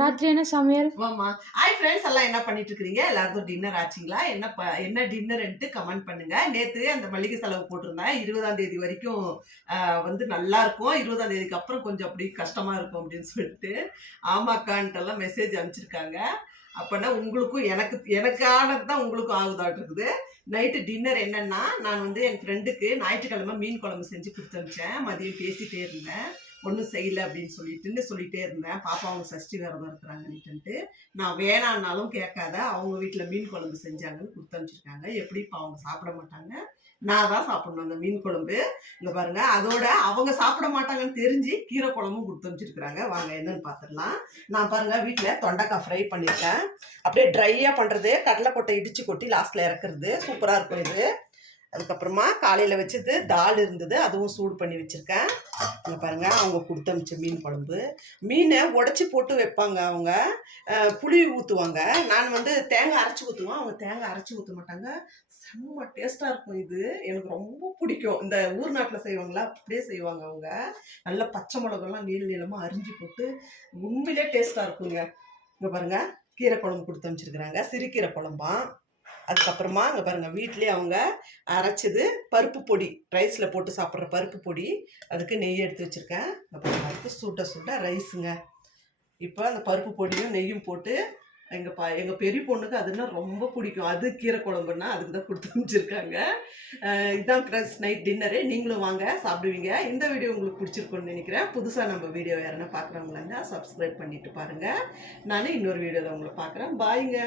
ராத்திரி என்ன சமையல்? ஆமா. ஹாய் ஃப்ரெண்ட்ஸ் எல்லாம் என்ன பண்ணிட்டு இருக்கீங்க? எல்லாருக்கும் டின்னர் ஆச்சுங்களா? என்ன டின்னர்ன்ட்டு கமெண்ட் பண்ணுங்க. நேத்து அந்த மளிகை செலவு போட்டிருந்தேன். 20ஆம் தேதி வரைக்கும் வந்து நல்லா இருக்கும். 20ஆம் தேதிக்கு அப்புறம் கொஞ்சம் அப்படி கஷ்டமா இருக்கும் அப்படின்னு சொல்லிட்டு, ஆமாக்கான்ட்டெல்லாம் மெசேஜ் அனுப்பிச்சிருக்காங்க. அப்பன்னா உங்களுக்கும் எனக்கானது தான் உங்களுக்கும் ஆகுதாட்டு இருக்குது. நைட்டு டின்னர் என்னன்னா, நான் வந்து என் ஃப்ரெண்டுக்கு ஞாயிற்றுக்கிழமை மீன் குழம்பு செஞ்சு குடுத்து அனுப்பிச்சேன். மதியம் பேசிட்டே இருந்தேன். ஒன்றும் செய்யல அப்படின்னு சொல்லிட்டே இருந்தேன். பாப்பா அவங்க சஷ்டி விரதம் இருக்கிறாங்கன்னுட்டு. நான் வேணான்னாலும் கேட்காத அவங்க வீட்டில் மீன் குழம்பு செஞ்சாங்கன்னு கொடுத்து அனுப்பிச்சிருக்காங்க. எப்படி இப்போ அவங்க சாப்பிட மாட்டாங்க, நான் தான் சாப்பிடணும் அந்த மீன் குழம்பு. இங்கே பாருங்க, அதோட அவங்க சாப்பிட மாட்டாங்கன்னு தெரிஞ்சு கீரை குழம்பும் கொடுத்து அனுப்பிச்சிருக்கிறாங்க. வாங்க என்னன்னு பார்த்துடலாம். நான் பாருங்க வீட்டில் தொண்டைக்காய் ஃப்ரை பண்ணியிருக்கேன். அப்படியே ட்ரையாக பண்ணுறது, கடலை கொட்டை இடித்து கொட்டி லாஸ்ட்டில் இறக்குறது சூப்பராக இருக்கும் இது. அதுக்கப்புறமா காலையில் வச்சது தால் இருந்தது, அதுவும் சூடு பண்ணி வச்சுருக்கேன். இங்கே பாருங்கள், அவங்க கொடுத்து அனுப்பிச்ச மீன் குழம்பு. மீனை உடச்சி போட்டு வைப்பாங்க அவங்க, புளி ஊற்றுவாங்க. நான் வந்து தேங்காய் அரைச்சி ஊற்றுவேன், அவங்க தேங்காய் அரைச்சி ஊற்ற மாட்டாங்க. செம்ம டேஸ்ட்டாக இருக்கும் இது, எனக்கு ரொம்ப பிடிக்கும். இந்த ஊர் நாட்டில் செய்வாங்களா அப்படியே செய்வாங்க அவங்க. நல்லா பச்சை மிளகாலாம் நீளமாக அரிஞ்சு போட்டு உண்மையிலே டேஸ்ட்டாக இருக்குங்க. இங்கே பாருங்கள், கீரை குழம்பு கொடுத்து அனுப்பிச்சிருக்கிறாங்க, சிறுகீரை குழம்பாம். அதுக்கப்புறமா அங்கே பாருங்கள், வீட்லேயே அவங்க அரைச்சது பருப்பு பொடி, ரைஸில் போட்டு சாப்பிட்ற பருப்பு பொடி. அதுக்கு நெய் எடுத்து வச்சுருக்கேன். அப்புறம் அதுக்கு சுட்ட ரைஸுங்க. இப்போ அந்த பருப்பு பொடியும் நெய்யும் போட்டு எங்கள் பெரிய பொண்ணுக்கு அதுன்னா ரொம்ப பிடிக்கும். அது கீரை குழம்புன்னா அதுக்கு தான் கொடுத்து அனுப்பிச்சிருக்காங்க. இதுதான் ப்ளஸ் நைட் டின்னரு. நீங்களும் வாங்க சாப்பிடுவீங்க. இந்த வீடியோ உங்களுக்கு பிடிச்சிருக்குன்னு நினைக்கிறேன். புதுசாக நம்ம வீடியோ யாருன்னா பார்க்குறவங்களா இருந்தால் சப்ஸ்கிரைப் பண்ணிவிட்டு பாருங்கள். நான் இன்னொரு வீடியோவில் உங்களை பார்க்குறேன். பாய்ங்க.